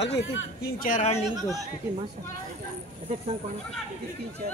अगदी ती 3-4 हाड निघतो किती मासा आता सांग कोण 3-4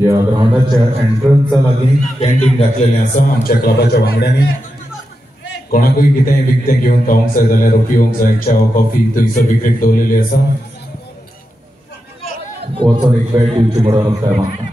या ग्राउंडाच्या एंट्रन्सचा लागीं कॅन्टीन घातलेलें आसा आमच्या क्लबाच्या वांगड्यांनी कोणाकूय कितेंय विकतें घेवन खावंक जाय जाल्यार पिवंक जाय च्या कॉफी थंयसर विक्रेक दवरलेली आसा वचून एक भेट दिवची म्हणून नमस्कार मागता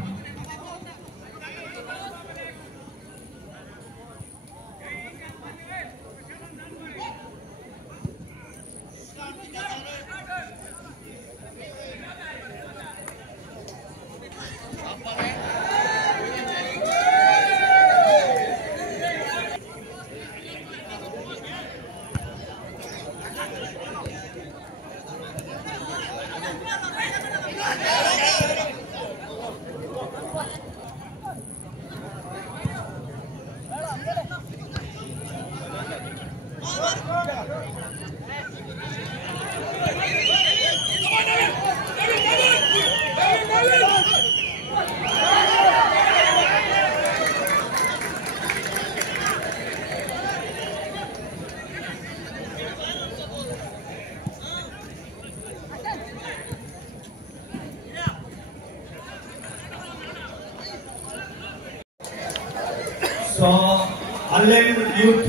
आर्लेम यूथ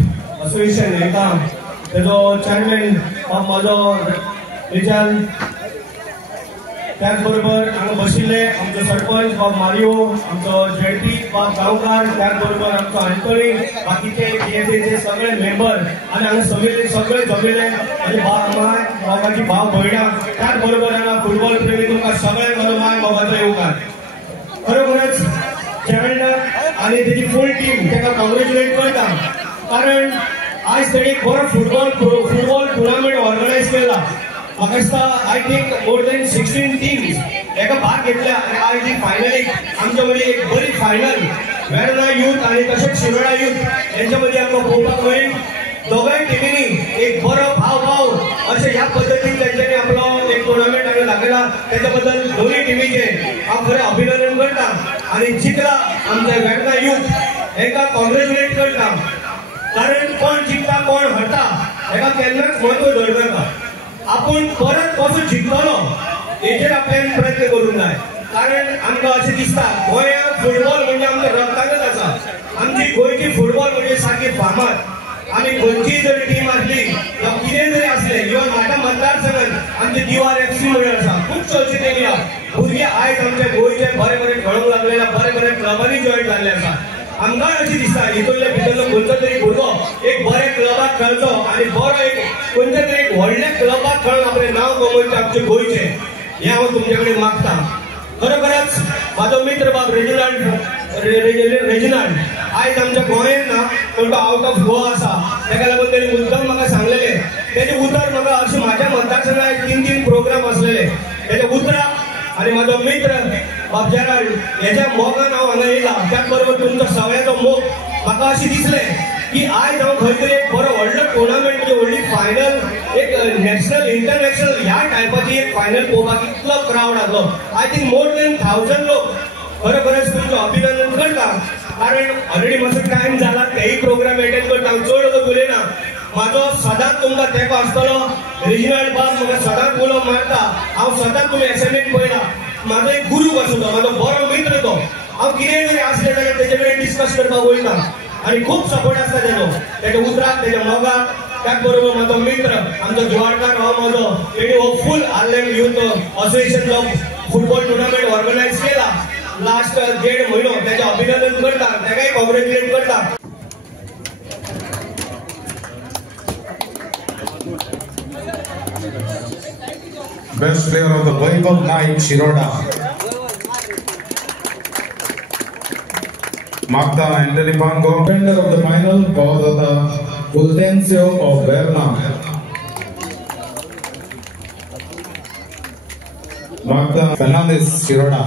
असोसिएशन हेका तेजो चेअरमॅन माझो रिजाल त्याच बरोबर हांगा बशिल्ले आमचो सरपंच बाब मारियो आमचो जेडपी बाब गांवकार त्याच बरोबर आमचो आंतोळी बाकीचे केएफचे सगळे मेंबर आनी हांगा सगळे जमिल्ले आनी बाबाची भाव भयणां त्याच बरोबर हांगा फुटबॉल प्रेमी तुमकां सगळे म्हजो माय बाबाचो येवकार खरोखरच चेअरमॅन आणि त्याची फुल टीम ताका कॉंग्रॅच्युलेट करता कारण आज तेणी बरो फुटबॉल टुर्नामेंट ऑर्गनायज केला म्हाका दिसता I think more than 16 teams हेका भाग घेतल्या आनी आयज ही फायनलीक आमच्या मदीं एक बरी फायनल वेर्ना यूथ आनी तशेंच शिरोडा यूथ हेंच्या मदीं आमकां पळोवपाक मेळ्ळी दोगांय टिमींनी एक बरो भाव अशें ह्या पद्दतीन तेंच्यांनी आपलो एक टुर्नामेंट हांगा दाखयला तेच्या बद्दल दोनूय टिमीचे हांव खरें अभिनंदन करता आनी जिखला आमचे वेर्ना यूथ हेका कॉंग्रॅच्युलेट करता कारण कोण जिखता कोण हरता हेका केन्नाच म्हत्व दवरनाका आपूण परत कसो जिखतलो हेचेर आपल्यान प्रयत्न करूंक जाय कारण आमकां अशें दिसता गोंयांत फुटबॉल म्हणजे आमच्या रक्तांतच आसा आमची गोंयची फुटबॉल म्हणजे सारकी फामाद आमी खंयचीय जरी टीम आसली जावं कितेंय जरी आसलें इवन म्हाज्या मतदारसंघांत आमचे दिवार FC म्हणून आसा खुबशे अशें तेणी भुरगे आयज आमच्या गोंयचे बरे खेळूंक लागलेले बरे क्लबांनी जॉयन जाल्ले आसा आमकां अशें दिसता हितूंतल्या भितरलो खंयचो तरी भुरगो एक बरे क्लबाक खेळचो आनी बरो एक खंयच्या तरी एक व्हडल्या क्लबाक खेळून आपलें नांव कमयचें आमचे गोंयचें हें हांव तुमचे कडेन मागता खरोखरच म्हाजो मित्र बाब रेजिनाल्ड आयज आमच्या गोंयांत ना पण तो आउट ऑफ गोवा आसा ताका लागून तेणी मुद्दम म्हाका सांगलेलें तेजें उतर म्हाका अशें म्हाज्या मतदारसंघात 3 प्रोग्राम आसलेले तेज्या उतराक आणि माझो मित्र बाबजारा ह्याच्या मोगान हांव हांगा येयला. त्याच बरोबर तुमचो सगळ्याचो मोग म्हाका अशें दिसलें की आयज हांव खंय तरी एक बरो व्हडलो टुर्नामेंट म्हणजे व्हडली फायनल एक नॅशनल इंटरनॅशनल ह्या टायपाची एक फायनल पळोवपाक इतलो क्रावड आसलो. आय थिंक मोर देन 1000 लोक खरोखरच तुमचो अभिनंदन करता. कारण ऑलरेडी मातसो टायम जाला तेही प्रोग्राम एटेंड करता. हांव चड उलयना. म्हाजो सदांच तुमकां तेंको आसतलो. रिजनल बाब म्हाका सदांच उलो मारता. हांव सदांच तुमी एसएमएन पळयला. म्हाजो एक गुरू कसो तो, म्हाजो बरो मित्र तो. हांव कितें जरी आसलें जाल्यार तेजे कडेन डिस्कस करपाक वयता आनी खूब सपोर्ट आसता तेजो, तेज्या उतराक, तेज्या मोगाक. त्याच बरोबर म्हाजो मित्र आमचो दिवाडकार हो म्हाजो, तेणी हो फूल आर्लेम युथ असोसिएशनचो फुटबॉल टुर्नामेंट ऑर्गनायज केला लास्ट 1.5 म्हयनो. तेजें अभिनंदन करता, तेकाय कॉंग्रॅच्युलेट करता. Best player of the Vaibhav Naik Shiroda. Magda Endelipango. Defender of the final was the Fulgencio of Verna. Magda Fernandez Shiroda.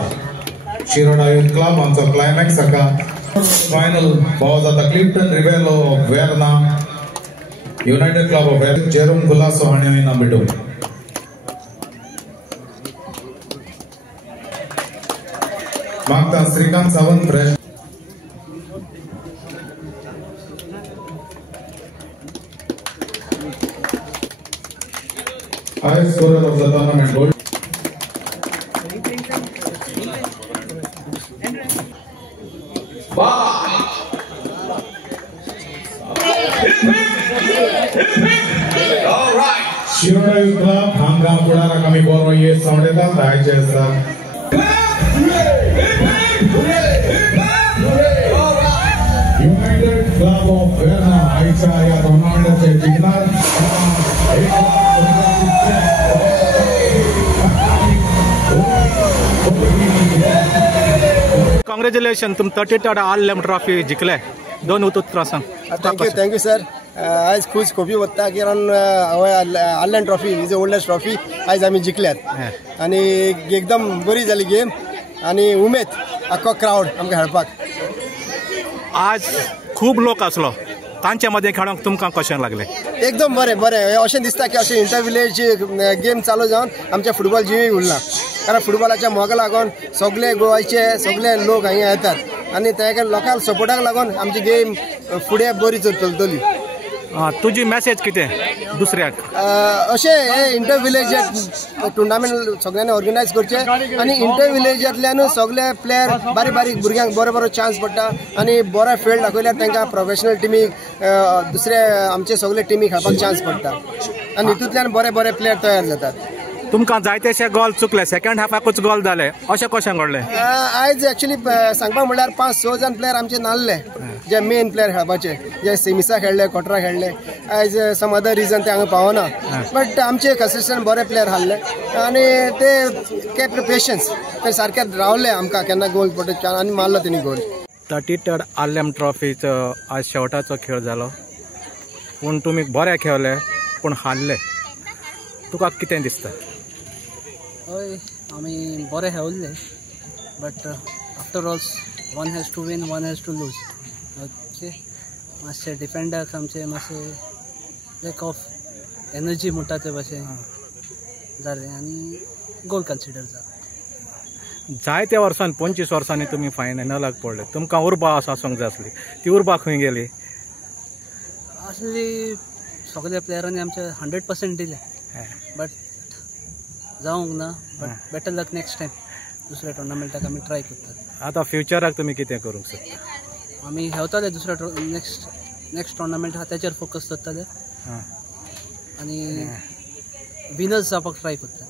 Shiroda Youth Club on the climax aka. Final was the Clifton Rivelo of Verna. United Club of Verna. Jerome Gulaso Hanyanina Bidu. Magda Srikant Savant fresh. Highest scorer of the tournament goal. All right. Shiroda Youth Club Hangam Kudara kami borrow ye soundeta try chestar. United Club of Verna Aisha या tournament से जीतना. Congratulation, तुम 33rd Arlem trophy जिखले. 2 उतरां सांग. Thank you sir. आयज खूब खोपी वता कारण Arlem trophy is the oldest trophy आयज आमी जिखल्यात आनी एकदम बरी जाली गेम आनी उमेद आख्खो क्रावड आमकां खेळपाक. आज खूब लोक आसलो, तांच्या मदें खेळोंक तुमकां कशें लागलें? एकदम बरें अशें दिसता की अशें इंटर विलेज गेम चालू जावन आमच्या फुटबॉल जिवी उरला. कारण फुटबॉलाच्या मोगा लागून सगळे गोंयचे सगळे लोक हांगा येतात आनी त्या लोकल सपोर्टाक लागून आमची गेम फुडें बरी चलतली. तुजी मॅसेज कितें दुसऱ्याक? अशें हे इंटर विलेज टुर्नामेंट सगळ्यांनी ऑर्गनायज करचे आनी इंटर विलेजांतल्यान सगळे प्लेयर बारीक भुरग्यांक बरो चान्स पडटा आनी बरो फील्ड दाखयल्यार तांकां प्रोफेशनल टिमीक दुसरे आमचे सगळे टिमीक खेळपाक चान्स पडटा आनी हितूंतल्यान बरे प्लेयर तयार जातात. तुमकां जायतेशे गोल चुकले, सेकंड हाफाकूच गोल जाले, अशें कशें घडलें? आयज एक्चुअली सांगपाक म्हणल्यार 5-6 जाण प्लेयर आमचे नासले जे मेन प्लेयर खेळपाचे, जे सेमिसा खेळले, क्वॉर्टरा खेळले. आयज सम अदर रिजन ते हांगा पावना, बट आमचे कंसिस्टंट बरे प्लेयर हाडले आनी ते केप्ट पेशन्स, ते सारके रावले आमकां केन्ना गोल पडटा आनी मारलो तेणी गोल. 33rd आर्लेम ट्रॉफीचो आज शेवटाचो खेळ जालो, पूण तुमी बरे खेळले पूण हारले. तुका कितें दिसता? हय, आमी बरे खेळले, but after all one has to win, one has to lose. Okay, मातशे डिफेंडर्स आमचे मातशे लॅक ऑफ एनर्जी म्हणटा ते भशेन जाले आनी गोल कन्सिडर जालो. जायत्या वर्सांनी 25 वर्सांनी तुमी फायनलाक पडले, तुमकां उर्बा आसूंक जाय आसली, ती उर्बा खंय गेली? असली सगळ्या प्लेयरांनी आमचे 100% दिले, बट जावंक ना. But better luck next time दुसऱ्या टुर्नामेंटाक आमी ट्राय करतात. आतां फ्युचराक तुमी कितें करूंक सोदता? आमी खेळटले दुसऱ्या नेक्स्ट टुर्नामेंट आहा तेचेर फोकस करतले आनी विनर्स जावपाक ट्राय करतात.